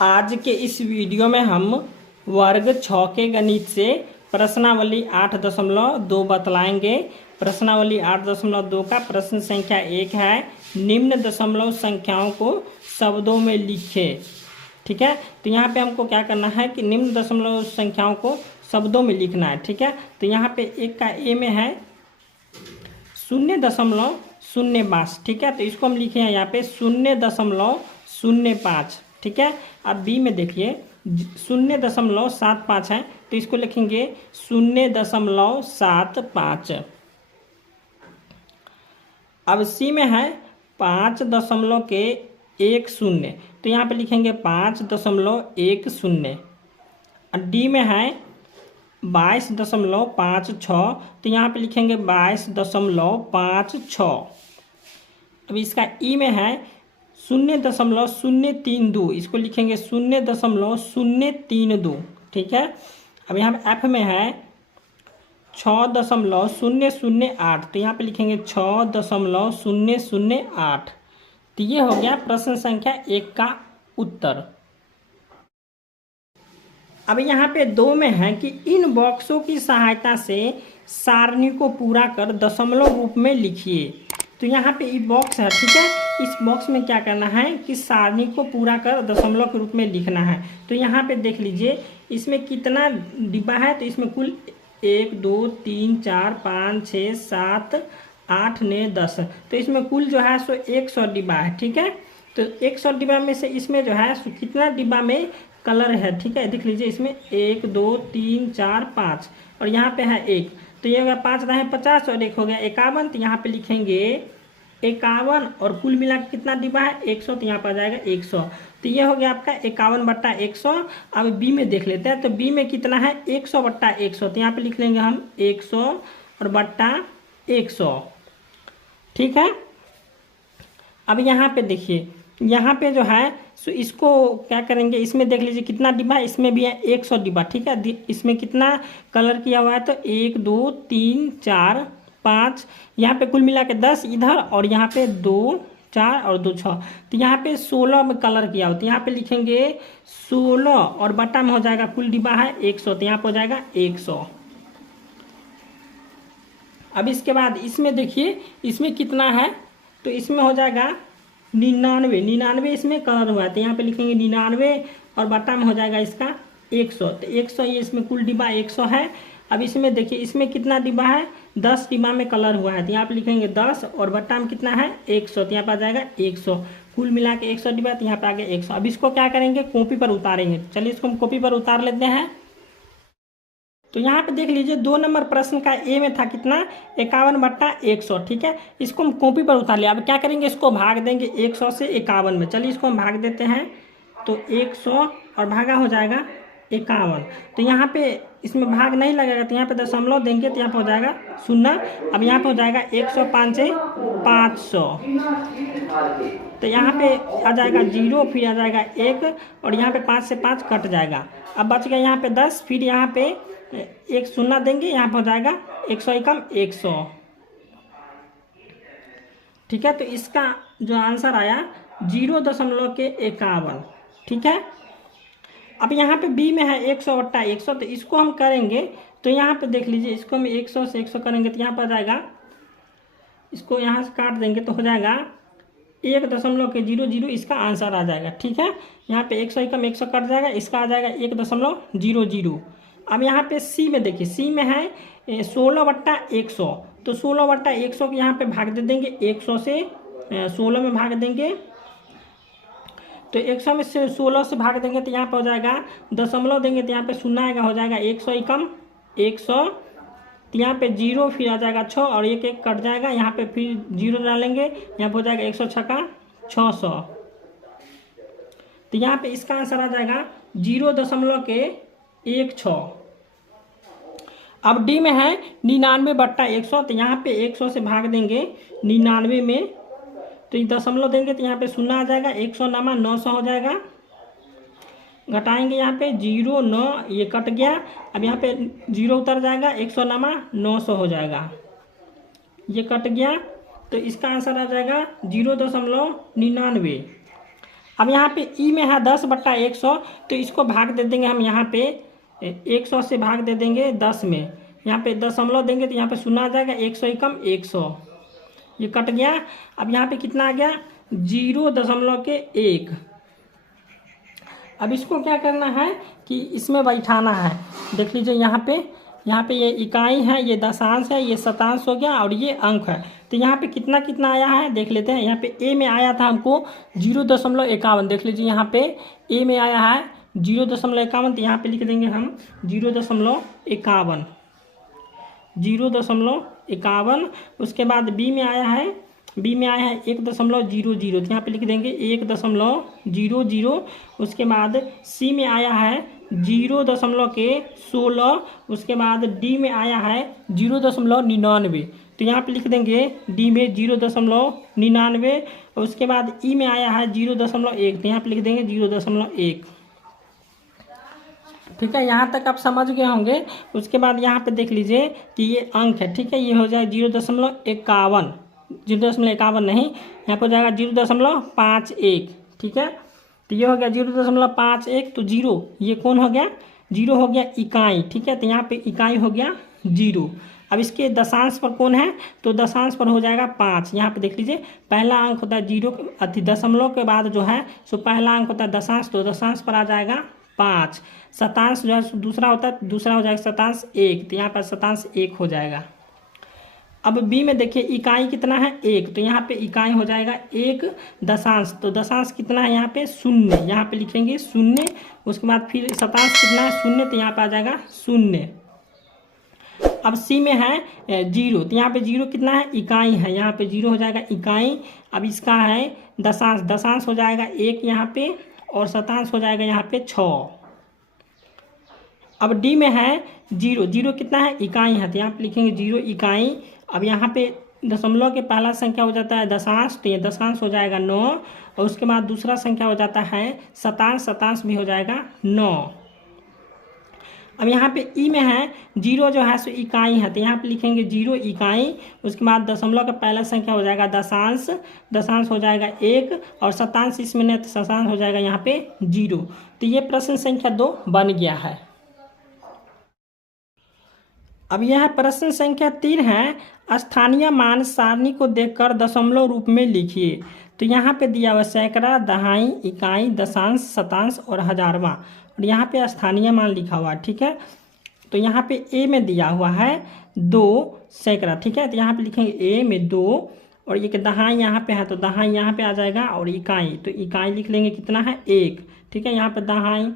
आज के इस वीडियो में हम वर्ग 6 के गणित से प्रश्नावली 8.2 बतलाएंगे। प्रश्नावली 8.2 का प्रश्न संख्या 1 है, निम्न दशमलव संख्याओं को शब्दों में लिखे। ठीक है, तो यहाँ पे हमको क्या करना है कि निम्न दशमलव संख्याओं को शब्दों में लिखना है। ठीक है, तो यहाँ पे एक का ए में है 0.05। ठीक है, तो इसको हम लिखे हैं यहाँ पे 0.05। ठीक है, अब बी में देखिए 0.75 है, तो इसको लिखेंगे 0.75। अब सी में है 5.10, तो यहाँ पे लिखेंगे 5.10। और डी में है 22.56, तो यहाँ पे लिखेंगे 22.56। अब इसका ई में है 0.032, इसको लिखेंगे 0.032। ठीक है, अब यहाँ पे एफ में है 6.008, तो यहाँ पे लिखेंगे 6.008। तो ये हो गया प्रश्न संख्या 1 का उत्तर। अब यहाँ पे 2 में है कि इन बॉक्सों की सहायता से सारणी को पूरा कर दशमलव रूप में लिखिए। तो यहाँ पे ये बॉक्स है। ठीक है, इस बॉक्स में क्या करना है कि सारणी को पूरा कर दशमलव के रूप में लिखना है। तो यहाँ पे देख लीजिए इसमें कितना डिब्बा है, तो इसमें कुल 1 2 3 4 5 6 7 8 9 10, तो इसमें कुल जो है सो 100 डिब्बा है। ठीक है, तो 100 डिब्बा में से इसमें जो है सो कितना डिब्बा में कलर है। ठीक है, देख लीजिए इसमें 1 2 3 4 5 और यहाँ पे है 1, तो ये हो गया 5 रहे 50 और 1 हो गया 51। तो यहाँ पे लिखेंगे 51 और कुल मिला के कितना डिब्बा है 100, तो यहाँ पर आ जाएगा 100। तो ये हो गया आपका 51/100। अब बी में देख लेते हैं, तो बी में कितना है 100/100, तो यहाँ पे लिख लेंगे हम 100 और बट्टा 100। ठीक है, अब यहाँ पे देखिए यहाँ पे जो है सो इसको क्या करेंगे, इसमें देख लीजिए कितना डिब्बा है, इसमें भी है 100 डिब्बा। ठीक है, इसमें कितना कलर किया हुआ है, तो 1 2 3 4 5, यहाँ पे कुल मिला के 10 इधर और यहाँ पे 2 4 और 2 6, तो यहाँ पे 16 में कलर किया हो, तो यहाँ पे लिखेंगे 16 और बट्टा में हो जाएगा कुल डिब्बा है 100, तो यहाँ पे हो जाएगा 100। अब इसके बाद इसमें देखिए इसमें कितना है, तो इसमें हो जाएगा 99 इसमें कलर हुआ है, तो यहाँ पे लिखेंगे 99 और बट्टा में हो जाएगा इसका 100, तो 100 ये इसमें कुल डिब्बा 100 है। अब इसमें देखिए इसमें कितना डिब्बा है 10 डिब्बा में कलर हुआ है, तो यहाँ पे लिखेंगे 10 और बट्टा में कितना है 100, तो यहाँ पर आ जाएगा 100, कुल मिला के 100 डिब्बा, तो यहाँ पे आ गया 100। अब इसको क्या करेंगे कॉपी पर उतारेंगे। चलिए इसको हम कॉपी पर उतार लेते हैं। तो यहाँ पे देख लीजिए 2 नंबर प्रश्न का ए में था कितना 51/100। ठीक है, इसको हम कॉपी पर उतार लिया। अब क्या करेंगे, इसको भाग देंगे 100 से 51 में। चलिए इसको हम भाग देते हैं, तो 100 और भागा हो जाएगा 51, तो यहाँ पे इसमें भाग नहीं लगेगा, तो यहाँ पे दशमलव देंगे, तो यहाँ पे हो जाएगा 0। अब यहाँ पे हो जाएगा 105 से 500, तो यहाँ पे आ जाएगा 0, फिर आ जाएगा 1 और यहाँ पे 5 से 5 कट जाएगा। अब बच गया यहाँ पे 10, फिर यहाँ पे 1 0 देंगे, यहाँ पे हो जाएगा 100 कम 100। ठीक है, तो इसका जो आंसर आया 0.51। ठीक है, अब यहाँ पे बी में है 100/100, तो इसको हम करेंगे, तो यहाँ पे देख लीजिए इसको हम 100 से 100 करेंगे, तो यहाँ पर आ जाएगा, इसको यहाँ से काट देंगे तो हो जाएगा 1.00, इसका आंसर आ जाएगा। ठीक है, यहाँ पे 100 कम 100 कट जाएगा, इसका आ जाएगा 1.00। अब यहाँ पे सी में देखिए, सी में है 16/100, तो 16/100 को यहाँ पे भाग दे देंगे 100 से 16 में भाग देंगे, तो 100 में से 16 से भाग देंगे, तो यहाँ पे हो जाएगा दशमलव देंगे, तो यहाँ पे 0 आएगा, हो जाएगा 100 कम 100, तो यहाँ पे 0 फिर आ जाएगा 6 और 1 1 कट जाएगा, यहाँ पे फिर 0 डालेंगे, यहाँ पे हो जाएगा 106 का 600, तो यहाँ पे इसका आंसर आ जाएगा 0.16। अब डी में है 99/100, तो यहाँ पे 100 से भाग देंगे 99 में, तो ये दशमलव देंगे, तो यहाँ पे 0 आ जाएगा, 100 नमा 900 हो जाएगा, घटाएंगे यहाँ पे 0 9 ये कट गया। अब यहाँ पे 0 उतर जाएगा, 100 नमा 900 हो जाएगा, ये कट गया, तो इसका आंसर आ जाएगा 0.99। अब यहाँ पे ई में है 10/100, तो इसको भाग दे देंगे हम यहाँ पे 100 से भाग दे देंगे 10 में, यहाँ पे दशमलव देंगे तो यहाँ पे शून्य आ जाएगा, 100 ही कम 100, ये कट गया। अब यहाँ पे कितना आ गया 0.1। अब इसको क्या करना है कि इसमें बैठाना है। देख लीजिए यहाँ पे ये इकाई है, ये दशांश है, ये शतांश हो गया और ये अंक है। तो यहाँ पे कितना कितना आया है देख लेते हैं। यहाँ पे ए में आया था हमको 0.51। देख लीजिए यहाँ पे ए में आया है 0.51, तो यहाँ पे लिख देंगे हम 0.51, 0.51। उसके बाद बी में आया है 1.00, तो यहाँ पे लिख देंगे 1.00। उसके बाद सी में आया है 0.16। उसके बाद डी में आया है 0.99, तो यहाँ पे लिख देंगे डी में 0.99। और उसके बाद ई में आया है 0.1, तो यहाँ पे लिख देंगे 0.1। ठीक है, यहाँ तक आप समझ गए होंगे। उसके बाद यहाँ पे देख लीजिए कि ये अंक है, ठीक है, ये हो जाए 0.51, 0.51 नहीं, यहाँ पर हो जाएगा 0.51। ठीक है, तो ये हो गया 0.51, तो 0 ये कौन हो गया, 0 हो गया इकाई। ठीक है, तो यहाँ पे इकाई हो गया 0। अब इसके दशांश पर कौन है, तो दशांश पर हो जाएगा 5। यहाँ पे देख लीजिए पहला अंक होता है 0 दशमलव के बाद जो है सो पहला अंक होता है दशांश, तो दशांश पर आ जाएगा 5। शतांश जो है दूसरा होता है, दूसरा हो जाएगा शतांश 1, तो यहाँ पर शतांश 1 हो जाएगा। अब बी में देखिए इकाई कितना है 1, तो यहाँ पे इकाई हो जाएगा 1 दशांश, तो दशांश कितना है यहाँ पे 0, यहाँ पे लिखेंगे 0। उसके बाद फिर शतांश कितना है 0, तो यहाँ पे आ जाएगा 0। अब सी में है 0, तो यहाँ पे 0 कितना है इकाई है, यहाँ पे 0 हो जाएगा इकाई। अब इसका है दशांश, दशांश हो जाएगा 1 यहाँ पे, और शतांश हो जाएगा यहाँ पे 6। अब डी में है 0, 0 कितना है इकाई है, तो यहाँ पे लिखेंगे 0 इकाई। अब यहाँ पे दशमलव के पहला संख्या हो जाता है दशांश, तो ये दशांश हो जाएगा 9। और उसके बाद दूसरा संख्या हो जाता है शतांश, शतांश भी हो जाएगा 9। अब यहाँ पे ई में है 0 जो है सो इकाई है, तो यहाँ पे लिखेंगे 0 इकाई। उसके बाद दशमलव का पहला संख्या हो जाएगा दशांश, दशांश हो जाएगा 1, और शतांश इसमें नहीं तो शतांश हो जाएगा यहाँ पे 0। तो ये प्रश्न संख्या 2 बन गया है। अब यह प्रश्न संख्या 3 है, स्थानीय मान सारणी को देखकर दशमलव रूप में लिखिए। तो यहाँ पे दिया हुआ सैकड़ा, दहाई, इकाई, दशांश, शतांश और हजारवां, और यहाँ पे स्थानीय मान लिखा हुआ है। ठीक है, तो यहाँ पे ए में दिया हुआ है 2 सैकड़ा। ठीक है, तो यहाँ पे लिखेंगे ए में 2, और ये दहाई यहाँ पे है तो दहाई यहाँ पे आ जाएगा, और इकाई तो इकाई लिख लेंगे कितना है 1। ठीक है, यहाँ पे दहाई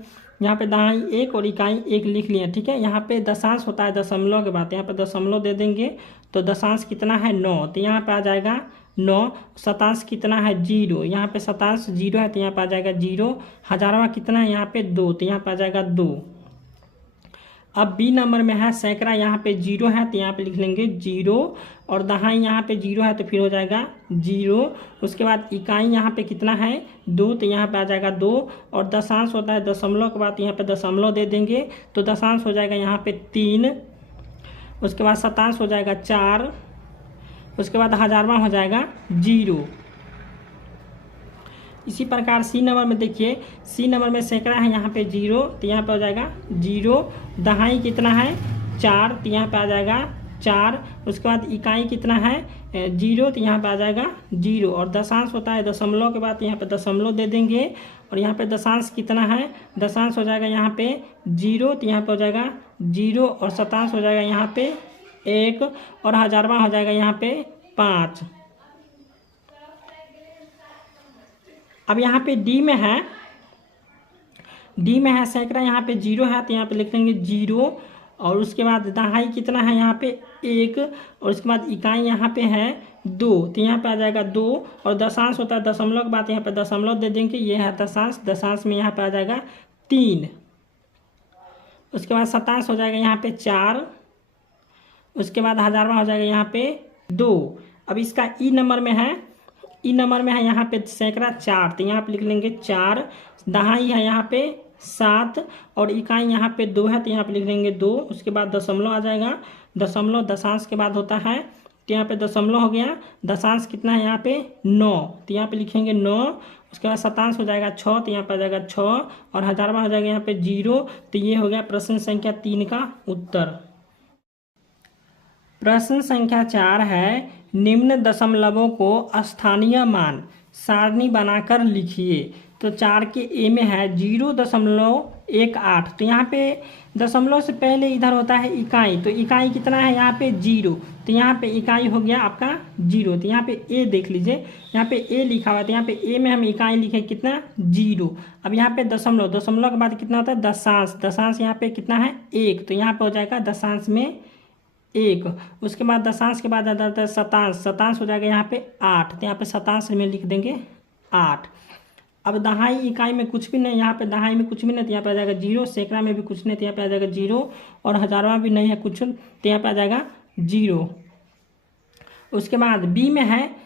1 और इकाई 1 लिख लिया। ठीक है, यहाँ पे दशांश होता है दशमलव के बाद, यहाँ पे दशमलव दे देंगे तो दशांश कितना है 9, तो यहाँ पे आ जाएगा 9। शतांश कितना है 0, यहाँ पे शतांश 0 है तो यहाँ पे आ जाएगा 0। हजारवा कितना है यहाँ पे 2, तो यहाँ पे आ जाएगा 2। अब बी नंबर में है सैकड़ा, यहाँ पे 0 है तो यहाँ पे लिख लेंगे 0, और दहाई यहाँ पे 0 है तो फिर हो जाएगा 0। उसके बाद इकाई यहाँ पे कितना है 2, तो यहाँ पे आ जाएगा 2, और दशांश होता है दशमलव के बाद यहाँ पे दशमलव दे देंगे तो दशांश हो जाएगा यहाँ पे 3। उसके बाद शतांश हो जाएगा 4। उसके बाद हजारवां हो जाएगा 0। इसी प्रकार सी नंबर में देखिए, सी नंबर में सैकड़ा है यहाँ पे 0, तो यहाँ पे हो जाएगा 0। दहाई कितना है 4, तो यहाँ पे आ जाएगा 4। उसके बाद इकाई कितना है 0, तो यहाँ पे आ जाएगा 0, और दशांश होता है दशमलव के बाद यहाँ पे दशमलव दे देंगे, और यहाँ पे दशांश कितना है, दशांश हो जाएगा यहाँ पे 0, तो यहाँ पे हो जाएगा 0, और शतांश हो जाएगा यहाँ पे 1, और हजारवां हो जाएगा यहाँ पे 5। अब यहाँ पे डी में है सैकड़ा, यहाँ पे 0 है तो यहाँ पे लिख लेंगे 0, और उसके बाद दहाई कितना है यहाँ पे 1, और उसके बाद इकाई यहाँ पे है 2, तो यहाँ पे आ जाएगा 2, और दशांश होता है दशमलव के बाद यहाँ पे दशमलव दे देंगे, ये है दशांश, दशांश में यहाँ पे आ जाएगा 3। उसके बाद शतांश हो जाएगा यहाँ पे 4। उसके बाद हजारवां हो जाएगा यहाँ पे 2। अब इसका ई नंबर में है यहाँ पे सैकड़ा 4, तो यहाँ पे लिख लेंगे 4। दहाई है यहाँ पे 7, और इकाई यहाँ पे 2 है तो यहाँ पे लिख लेंगे 2। उसके बाद दशमलव आ जाएगा, दशमलव दशांश के बाद होता है तो यहाँ पे दशमलव हो गया। दशांश कितना है यहाँ पे 9, तो यहाँ पे लिखेंगे 9। उसके बाद शतांश हो जाएगा 6, तो यहाँ पर आ जाएगा 6 और हजारवा हो जाएगा यहाँ पे 0। तो ये हो गया प्रश्न संख्या 3 का उत्तर। प्रश्न संख्या 4 है, निम्न दशमलवों को स्थानीय मान सारणी बनाकर लिखिए। तो 4 के ए में है 0.18। तो यहाँ पे दशमलव से पहले इधर होता है इकाई, तो इकाई कितना है यहाँ पे 0, तो यहाँ पे इकाई हो गया आपका 0। तो यहाँ पे ए देख लीजिए, यहाँ पे ए लिखा हुआ है, तो यहाँ पे ए में हम इकाई लिखे कितना 0। अब यहाँ पे दशमलव, दशमलव के बाद कितना होता है दशांश, दशांश यहाँ पे कितना है 1, तो यहाँ पे हो जाएगा दशांश में 1। उसके बाद दशांश के बाद आ जाता है शतांश, शतांश हो जाएगा यहाँ पे 8, तो यहाँ पे शतांश में लिख देंगे 8। अब दहाई इकाई में कुछ भी नहीं, यहाँ पे दहाई में कुछ भी नहीं, तो यहाँ पे आ जाएगा 0। सैकड़ा में भी कुछ नहीं, तो यहाँ पे आ जाएगा 0। और हजारवा भी नहीं है कुछ, तो यहाँ पे आ जाएगा 0। उसके बाद बी में है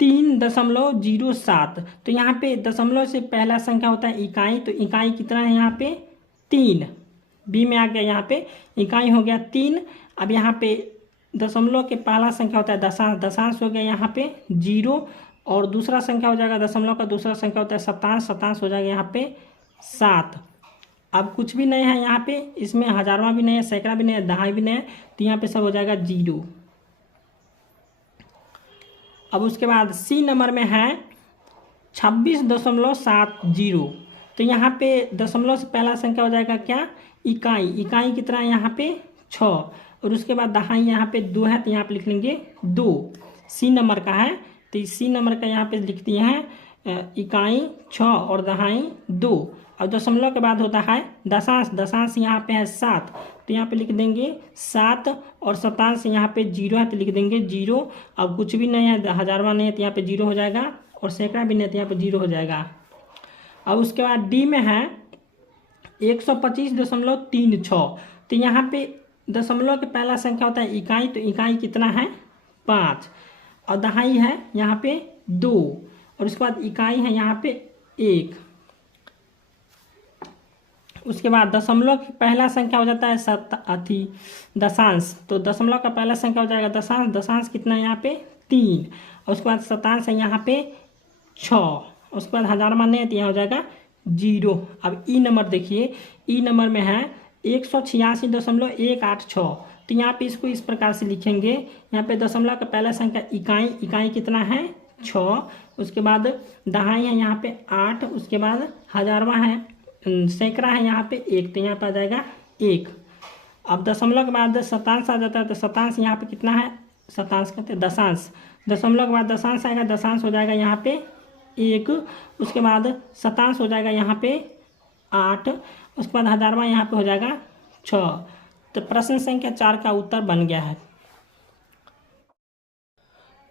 3.07। तो यहाँ पे दशमलव से पहला संख्या होता है इकाई, तो इकाई कितना है यहाँ पे 3। बी में आ गया यहाँ पे इकाई हो गया 3। अब यहाँ पे दशमलव के पहला संख्या होता है दशांश, दशांश हो गया यहाँ पे 0। और दूसरा संख्या हो जाएगा दशमलव का दूसरा संख्या होता है शतांश, शतांश हो जाएगा यहाँ पे 7। अब कुछ भी नहीं है यहाँ पे, इसमें हजारवा भी नहीं है, सैकड़ा भी नहीं है, दहाई भी नहीं है, तो यहाँ पे सब हो जाएगा 0। अब उसके बाद सी नंबर में है 26.70। तो यहाँ पे दशमलव से पहला संख्या हो जाएगा क्या इकाई, इकाई कितना है यहाँ पे 6। और उसके बाद दहाई यहाँ पे 2 है, तो यहाँ पे लिख लेंगे 2। सी नंबर का है, तो सी नंबर का यहाँ पे लिख दिए हैं इकाई 6 और दहाई 2। और दशमलव के बाद होता है दशांश, दशांश यहाँ पे है 7, तो यहाँ पे लिख देंगे 7। और शतांश यहाँ पे 0 है, तो लिख देंगे 0। अब कुछ भी नहीं है, हजारवा नहीं है, तो यहाँ पे 0 हो जाएगा। और सैकड़ा भी नहीं है, तो यहाँ पे 0 हो जाएगा। अब उसके बाद डी में है 125.36। तो यहाँ पे दशमलव के पहला संख्या होता है इकाई, तो इकाई कितना है 5। और दहाई है यहाँ पे 2। और उसके बाद इकाई है यहाँ पे 1। उसके बाद दशमलव की पहला संख्या हो जाता है दशांश, तो दशमलव का पहला संख्या हो जाएगा दशांश, दशांश कितना है यहाँ पे 3। और उसके बाद शतांश है यहाँ पे 6। उसके बाद हजारवा नहीं है, तो यहाँ हो जाएगा 0। अब ई नंबर देखिए, ई नंबर में है 186.186। तो यहाँ पे इसको इस प्रकार से लिखेंगे, यहाँ पे दशमलव का पहला संख्या इकाई, इकाई कितना है 6। उसके बाद दहाई है यहाँ पे 8। उसके बाद हजारवा है, सैकड़ा है यहाँ पे 1, तो यहाँ पे आ जाएगा 1। अब दशमलव के बाद शतांश आ जाता है, तो शतांश यहाँ पे कितना है, शतांश कहते हैं दशांश, दशमलव के बाद दशांश आएगा, दशांश हो जाएगा यहाँ पे 1। उसके बाद शतांश हो जाएगा यहाँ पे 8। उसके बाद हजारवा यहाँ पे हो जाएगा 6। तो प्रश्न संख्या 4 का उत्तर बन गया है।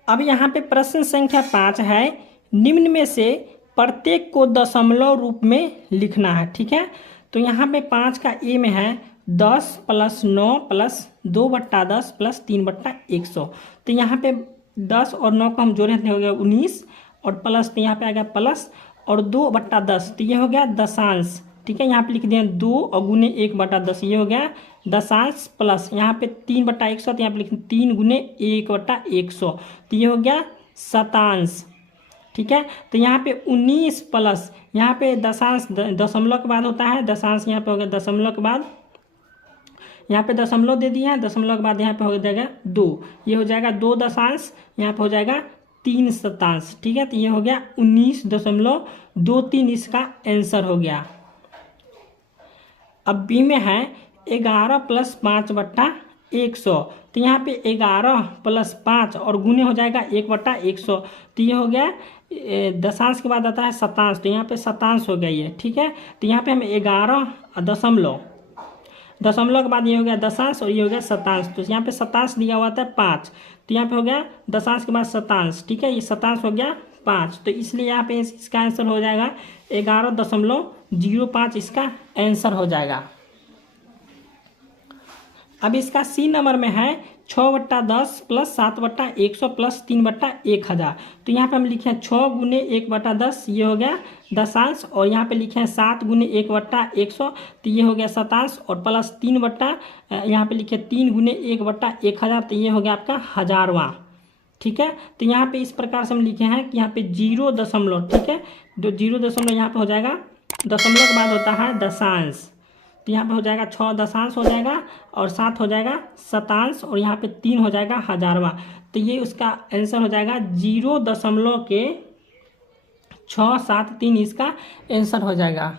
अब यहाँ पे प्रश्न संख्या 5 है, निम्न में से प्रत्येक को दशमलव रूप में लिखना है। ठीक है, तो यहाँ पे 5 का ए में है 10 + 9 + 2/10 + 3/100। तो यहाँ पे 10 और 9 को हम जोड़े थे, हो गया 19। और प्लस, तो यहाँ पे आ गया प्लस, और 2/10, तो ये हो गया दशांश। ठीक है, यहाँ पे लिख दिया 2 और गुने 1/10, ये हो गया दशांश। प्लस यहाँ पे 3/100, तो यहाँ पे लिख 3 गुने 1/100, तो ये हो गया शतांश। ठीक है, तो यहाँ पे 19 प्लस यहाँ पे दशांश दशमलव के बाद होता है, दशांश यहाँ पे हो गया दशमलव के बाद, यहाँ पे दशमलव दे दिया है, दशमलव के बाद यहाँ पे हो जाएगा 2, ये हो जाएगा 2 दशांश, यहाँ पे हो जाएगा 3 शतांश। ठीक है, तो ये हो गया 19.23, इसका आंसर हो गया। अब बी में है 11 + 5/100। तो यहाँ पे 11 + 5 और गुने हो जाएगा 1/100, तो ये हो गया दशांश के बाद आता है शतांश, तो यहाँ पे शतांश हो गया ये। ठीक है, तो यहाँ पे हम 11 दशमलव, दशमलव के बाद ये हो गया दशांश और ये हो गया शतांश। तो यहाँ पे शतांश दिया हुआ था 5, तो यहाँ पे हो गया दशांश के बाद शतांश। ठीक है, ये शतांश हो गया 5, तो इसलिए यहाँ पे इसका आंसर हो जाएगा 11.05, इसका आंसर हो जाएगा। अब इसका सी नंबर में है 6/10 + 7/100 + 3/1000। तो यहाँ पे हम लिखे हैं 6 गुने 1/10, ये हो गया दशांश। और यहाँ पे लिखे हैं 7 गुने 1/100, तो ये हो गया शतांश। और प्लस 3 यहाँ पे लिखे 3 गुने 1/1000, तो ये हो गया आपका हजारवा। ठीक है। तो यहाँ पे इस प्रकार से हम लिखे हैं कि यहाँ पे 0 ठीक है, जो 0 यहाँ पे हो जाएगा, दशमलव के बाद होता है दशांश, तो यहाँ पे हो जाएगा 6 दशांश हो जाएगा और 7 हो जाएगा शतांश और यहाँ पे 3 हो जाएगा हजारवा। तो ये उसका आंसर हो जाएगा 0.673 इसका आंसर हो जाएगा।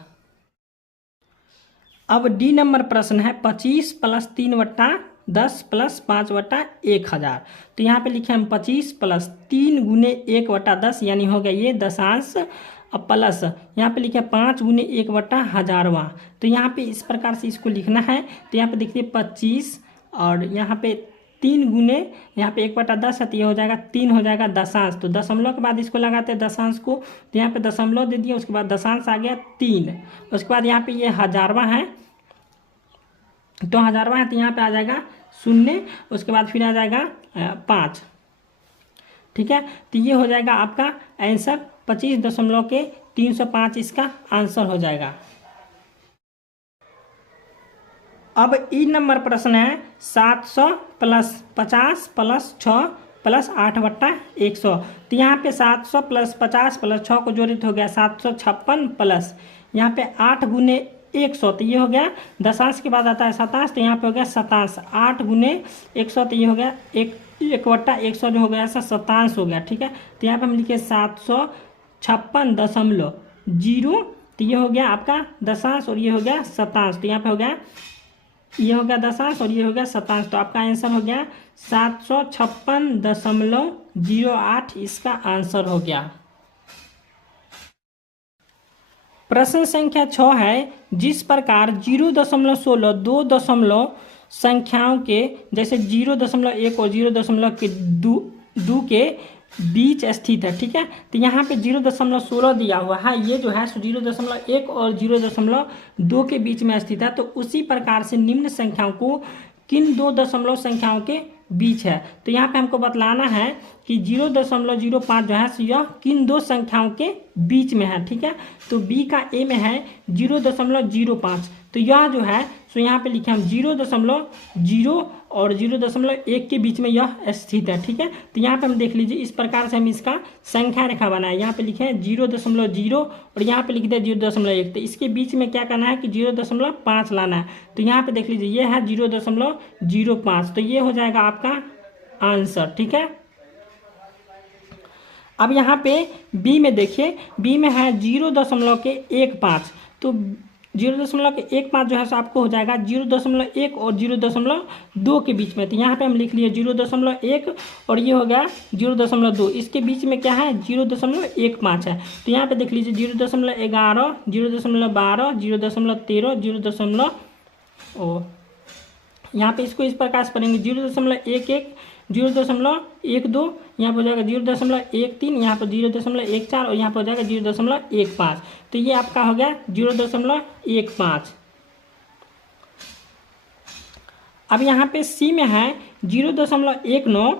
अब डी नंबर प्रश्न है 25 + 3/10 + 5/1000। तो यहाँ पे लिखे हम 25 + 3 × 1/10 यानी हो गया ये दशांश, अब प्लस यहाँ पे लिखे 5 × 1/1000वां। तो यहाँ पे इस प्रकार से इसको लिखना है। तो यहाँ पे देखिए 25 और यहाँ पे 3 गुने यहाँ पे 1/10 है, तो ये हो जाएगा 3 हो जाएगा दशांश। तो दशमलव के बाद इसको लगाते हैं दशांश को, तो यहाँ पे दशमलव दे दिया, उसके बाद दशांश आ गया 3, उसके बाद यहाँ पे ये हजारवा है, तो हजारवा है तो यहाँ पे आ जाएगा 0, उसके बाद फिर आ जाएगा 5, ठीक है। तो ये हो जाएगा आपका आंसर 25.305 इसका आंसर हो जाएगा। अब ई नंबर प्रश्न है 700 + 50 + 6 + 8/100। तो यहाँ पे 700 + 50 + 6 को जोड़े तो हो गया 756 प्लस यहाँ पे 8 × 100, तो ये हो गया दशांश के बाद आता है शतांश, तो यहाँ पे हो गया शतांश 8 × 100, तो ये हो गया 1/100 जो हो गया ऐसा शतांश हो गया, ठीक है। तो यहाँ पे हम लिखे 756.0, तो ये हो गया आपका दशांश और ये हो गया शतांश, तो यहाँ पे हो गया ये हो गया दशांश और ये हो गया शतांश। तो आपका आंसर हो गया 756.08 इसका आंसर हो गया। प्रश्न संख्या 6 है, जिस प्रकार 0.16 दो दशमलव संख्याओं के जैसे 0.1 और 0.2 के बीच स्थित है, ठीक है। तो यहाँ पे 0.16 दिया हुआ है, ये जो है 0.1 और 0.2 के बीच में स्थित है। तो उसी प्रकार से निम्न संख्याओं को किन दो दशमलव संख्याओं के बीच है। तो यहाँ पे हमको बतलाना है कि 0.05 जो है यह किन दो संख्याओं के बीच में है, ठीक है। तो बी का ए में है 0.05, तो यह जो है सो यहाँ पे लिखे हम 0.0 और 0.1 के बीच में यह स्थित है, ठीक है। तो यहाँ पे हम देख लीजिए इस प्रकार से हम इसका संख्या रेखा बनाए, यहाँ पे लिखे हैं 0.0 और यहाँ पे लिख दिया 0.1, तो इसके बीच में क्या करना है कि 0.5 लाना है। तो यहाँ पे देख लीजिए ये है 0.05, तो ये हो जाएगा आपका आंसर, ठीक है। अब यहाँ पे बी में देखिए, बी में है 0.15, तो 0.15 जो है सो आपको हो जाएगा 0.1 और 0.2 के बीच में। तो यहाँ पे हम लिख लिए 0.1 और ये हो गया 0.2, इसके बीच में क्या है 0.15 है। तो यहाँ पे देख लीजिए 0.11, 0.12, 0.13, यहाँ पे इसको इस प्रकार से पढ़ेंगे 0.11, 0.12, यहाँ पर हो जाएगा 0.13, यहाँ पर 0.14 और यहाँ पर हो जाएगा 0.15। तो ये आपका हो गया 0.15। अब यहाँ पे सी में है 0.19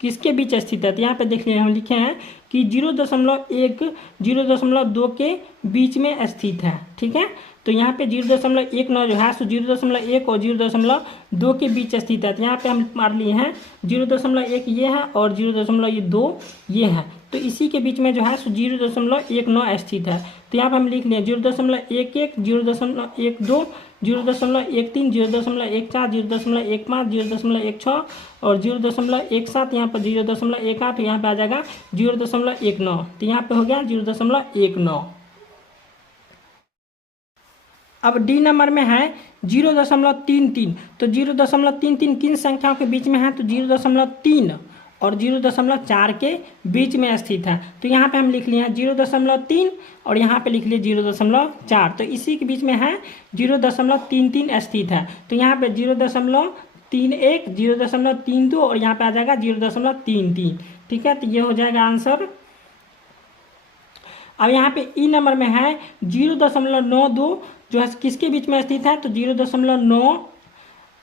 किसके बीच स्थित है। तो यहाँ पे देख लिया हम लिखे हैं कि 0.1 0.2 के बीच में स्थित है, ठीक है। तो यहाँ पे 0.19 जो है सो 0.1 और 0.2 के बीच स्थित है। तो यहाँ पे हम मार लिए हैं 0.1 ये है और 0.2 ये है, तो इसी के बीच में जो है सो 0.19 स्थित है। तो यहाँ पे हम लिख लिए 0.11, 0.12, 0.13, 0.14, 0.15, 0.16 और 0.17, यहाँ पर 0.18, यहाँ पे आ जाएगा 0.19, तो यहाँ पे हो गया 0.19। अब डी नंबर में है 0.33, तो 0.33 किन संख्याओं के बीच में है। तो 0.3 और 0.4 के बीच में स्थित है। तो यहाँ पे हम लिख लिए हैं 0.3 और यहाँ पे लिख लिए 0.4, तो इसी के बीच में है 0.33 स्थित है। तो यहाँ पे 0.31, 0.32 और यहाँ पे आ जाएगा 0.33, ठीक है। तो ये हो जाएगा आंसर। अब यहाँ पे ई नंबर में है 0.92 जो है किसके बीच में स्थित है। तो 0.9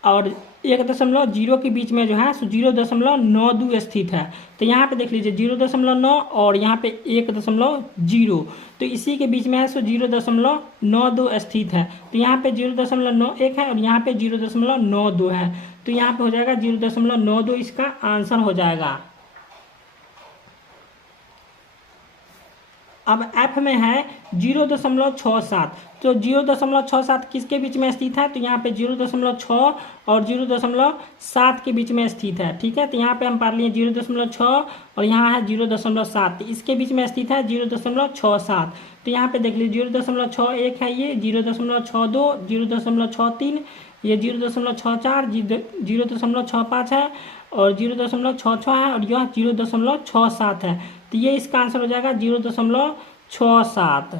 और 1.0 के बीच में जो है 0.92 स्थित है। तो यहाँ पे देख लीजिए 0.9 और यहाँ पे 1.0, तो इसी के बीच में है 0.92 स्थित है। तो यहाँ पे 0.91 है और यहाँ पे 0.92 है, तो यहाँ पे हो जाएगा 0.92 इसका आंसर हो जाएगा। अब एफ में है 0.67, तो 0.67 किसके बीच में स्थित है, तो यहाँ पे 0.6 और 0.7 के बीच में स्थित है। ठीक है, तो यहाँ पे हम पढ़ लिए 0.6 और यहाँ है 0.7, इसके बीच में स्थित है 0.67। तो यहाँ पे देख लीजिए 0.61 है, ये 0.62, 0.63, ये 0.64, 0.65 है और 0.66 है और यह 0.67 है। तो ये इसका आंसर हो जाएगा 0.67।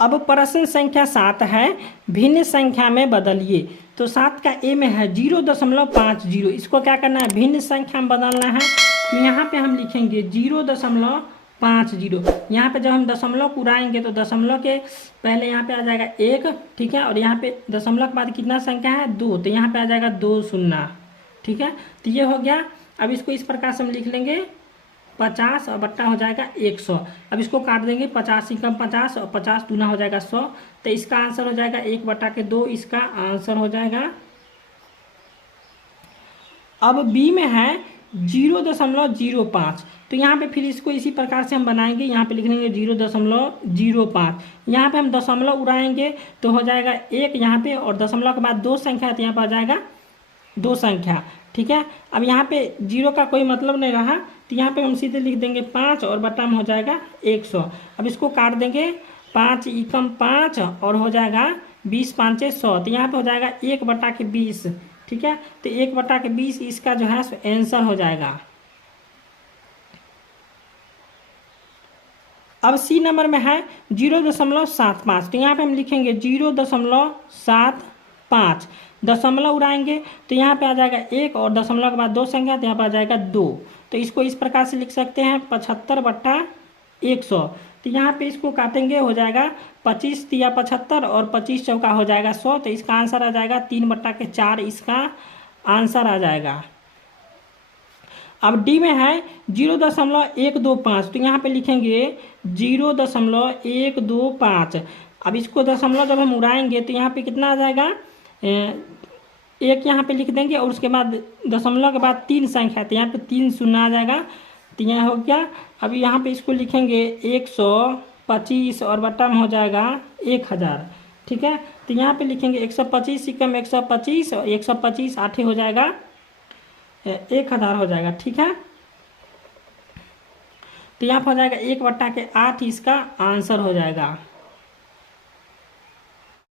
अब प्रश्न संख्या 7 है, भिन्न संख्या में बदलिए। तो 7 का ए में है 0.50, इसको क्या करना है, भिन्न संख्या में बदलना है। तो यहाँ पे हम लिखेंगे 0.50। यहाँ पे जब हम दशमलव उड़ाएंगे तो दशमलव के पहले यहाँ पे आ जाएगा 1, ठीक है, और यहाँ पे दशमलव के बाद कितना संख्या है 2, तो यहाँ पे आ जाएगा 2 शून्य। ठीक है, तो ये हो गया। अब इसको इस प्रकार से हम लिख लेंगे 50 और बट्टा हो जाएगा 100। अब इसको काट देंगे, 50 कम 50 और 50 दूना हो जाएगा 100। तो इसका आंसर हो जाएगा 1/2, इसका आंसर हो जाएगा। अब बी में है 0.05, तो यहाँ पे फिर इसको इसी प्रकार से हम बनाएंगे। यहाँ पे लिख लेंगे 0.05, यहाँ पे हम दशमलव उड़ाएंगे तो हो जाएगा 1 यहाँ पे, और दशमलव के बाद 2 संख्या है तो यहाँ पर आ जाएगा 2 संख्या। ठीक है, अब यहाँ पे 0 का कोई मतलब नहीं रहा, तो यहाँ पे हम सीधे लिख देंगे 5 और बट्टा में हो जाएगा 100। अब इसको काट देंगे, 5 एकम 5 और हो जाएगा 20 5 100, तो यहाँ पे हो जाएगा 1/20। ठीक है, तो 1/20 इसका जो है आंसर हो जाएगा। अब सी नंबर में है 0.75, तो यहाँ पे हम लिखेंगे 0.75, दशमलव उड़ाएंगे तो यहाँ पे आ जाएगा 1 और दशमलव के बाद 2 संख्या तो यहाँ पे आ जाएगा 2। तो इसको इस प्रकार से लिख सकते हैं 75/100। तो यहाँ पे इसको काटेंगे, हो जाएगा 25 तिया 75 और 25 चौका हो जाएगा 100। तो इसका आंसर आ जाएगा 3/4, इसका आंसर आ जाएगा। अब डी में है 0.125, तो यहाँ पे लिखेंगे 0.125। अब इसको दशमलव जब हम उड़ाएंगे तो यहाँ पे कितना आ जाएगा, 1 यहाँ पे लिख देंगे और उसके बाद दशमलव के बाद 3 संख्या, तो यहाँ पे 3 शून्य आ जाएगा, तो यहाँ हो गया। अब यहाँ पे इसको लिखेंगे 125 और बट्टा में हो जाएगा 1000। ठीक है, तो यहाँ पे लिखेंगे 125 एकम 125 और 125 8 हो जाएगा 1000 हो जाएगा। ठीक है, तो यहाँ पर हो जाएगा 1/8, इसका आंसर हो जाएगा।